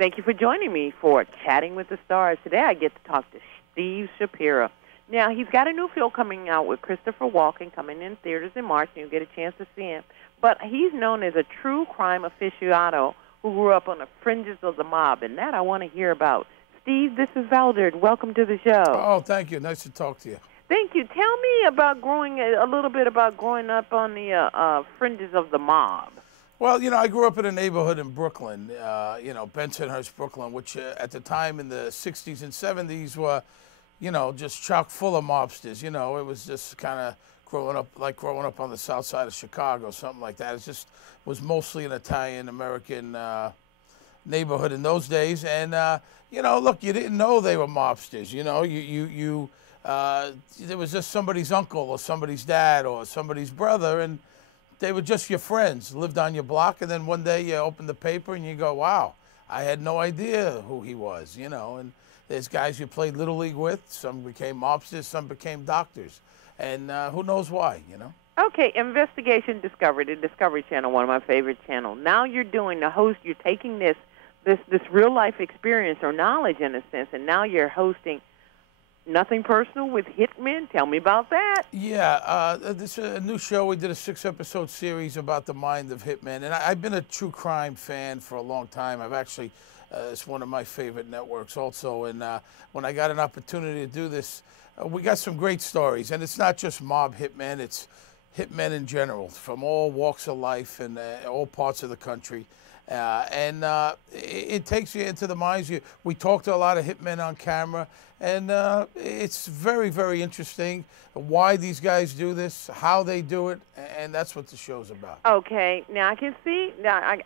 Thank you for joining me for Chatting with the Stars. Today I get to talk to Steve Schipirra. Now, he's got a new film coming out with Christopher Walken coming in theaters in March, and you'll get a chance to see him. But he's known as a true crime aficionado who grew up on the fringes of the mob, and that I want to hear about. Steve, this is Valder. Welcome to the show. Oh, thank you. Nice to talk to you. Thank you. Tell me about a little bit about growing up on the fringes of the mob. Well, I grew up in a neighborhood in Brooklyn, Bensonhurst, Brooklyn, which at the time in the 60s and 70s were, just chock full of mobsters. It was just kind of growing up on the south side of Chicago, something like that. It just was mostly an Italian-American neighborhood in those days. And, look, you didn't know they were mobsters. There was just somebody's uncle or somebody's dad or somebody's brother, and they were just your friends, lived on your block, and then one day you open the paper and you go, wow, I had no idea who he was, and there's guys you played Little League with, some became mobsters, some became doctors, and who knows why, Okay, Investigation Discovery, the Discovery Channel, one of my favorite channels. Now you're doing the host, you're taking this real-life experience or knowledge in a sense, and now you're hosting Nothing Personal with Hitmen. Tell me about that. Yeah, this is a new show. We did a 6-episode series about the mind of hitmen, and I've been a true crime fan for a long time. I've actually, it's one of my favorite networks also, and when I got an opportunity to do this, we got some great stories, and it's not just mob hitmen, it's hitmen in general, from all walks of life and all parts of the country. It takes you into the minds. We talk to a lot of hitmen on camera, and it's very, very interesting why these guys do this, how they do it, and that's what the show's about. Okay, now I can see. Now,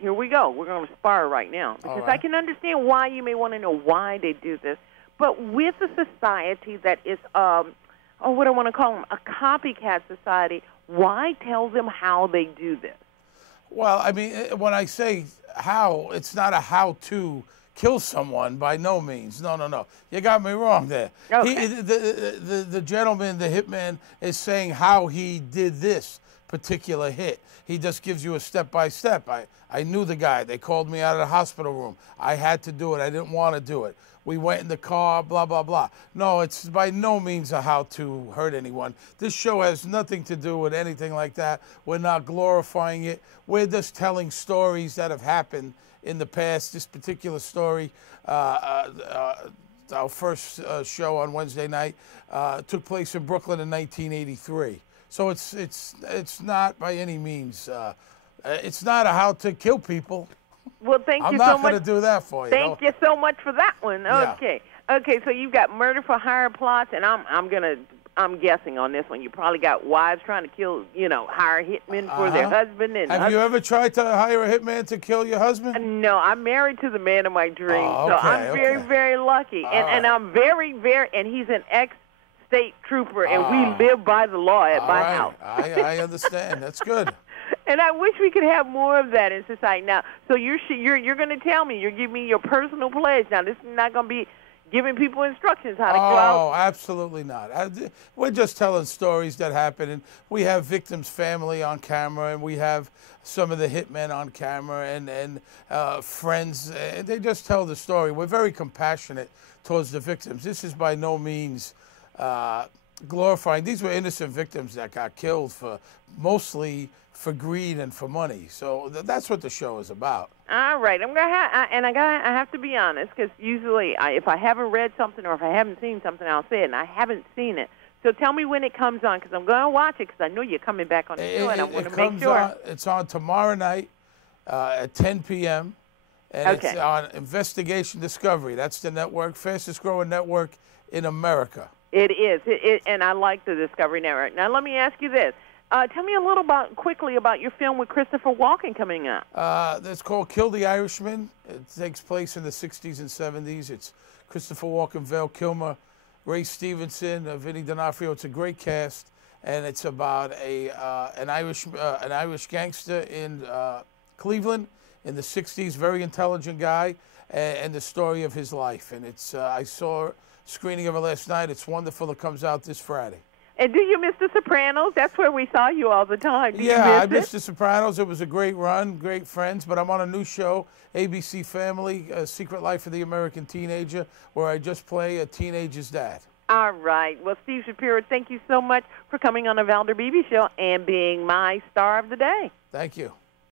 here we go. We're going to spar right now because right. I can understand why you may want to know why they do this. But with a society that is, what I want to call them, a copycat society, why tell them how they do this? Well, I mean, when I say how, it's not a how to kill someone by no means. No. You got me wrong there. Okay. The gentleman, the hitman, is saying how he did this particular hit. He just gives you a step-by-step. I knew the guy. They called me out of the hospital room. I had to do it. I didn't want to do it. We went in the car, blah, blah, blah. No, it's by no means a how to hurt anyone. This show has nothing to do with anything like that. We're not glorifying it. We're just telling stories that have happened in the past. This particular story, our first show on Wednesday night, took place in Brooklyn in 1983. So it's not by any means, it's not a how to kill people. Well, thank you so much. I'm not going to do that for you. Thank you so much for that one. Okay. Yeah. Okay, so you've got murder for hire plots, and I'm guessing on this one, you probably got wives trying to kill, hire hitmen for their husband. And have you ever tried to hire a hitman to kill your husband? No, I'm married to the man of my dreams, okay, so I'm very, very lucky. And I'm very, very, and he's an ex-state trooper, and we live by the law at my house. I understand. That's good. And I wish we could have more of that in society. Now, so you're going to tell me, you're giving me your personal pledge. Now, this is not going to be giving people instructions how to go out. Oh, absolutely not. We're just telling stories that happen, and we have victims' family on camera, and we have some of the hitmen on camera, and friends. And they just tell the story. We're very compassionate towards the victims. This is by no means glorifying. These were innocent victims that got killed mostly for greed and for money. So that's what the show is about. All right, I have to be honest, because usually if I haven't read something or if I haven't seen something, I'll say it, and I haven't seen it. So tell me when it comes on, because I'm going to watch it, because I know you're coming back on the show, and I want to make sure. It's on tomorrow night at 10 p.m., and it's on Investigation Discovery. That's the network, fastest growing network in America. It is, and I like the Discovery Network. Now, let me ask you this. Tell me a little quickly about your film with Christopher Walken coming up. It's called Kill the Irishman. It takes place in the 60s and 70s. It's Christopher Walken, Val Kilmer, Ray Stevenson, Vinny D'Onofrio. It's a great cast, and it's about an Irish gangster in Cleveland in the 60s, very intelligent guy, and the story of his life. And I saw a screening of it last night. It's wonderful. It comes out this Friday. And do you miss The Sopranos? That's where we saw you all the time. Do you I miss missed The Sopranos. It was a great run, great friends. But I'm on a new show, ABC Family, Secret Life of the American Teenager, where I just play a teenager's dad. All right. Well, Steve Schipirra, thank you so much for coming on the Valder Beebe Show and being my star of the day. Thank you.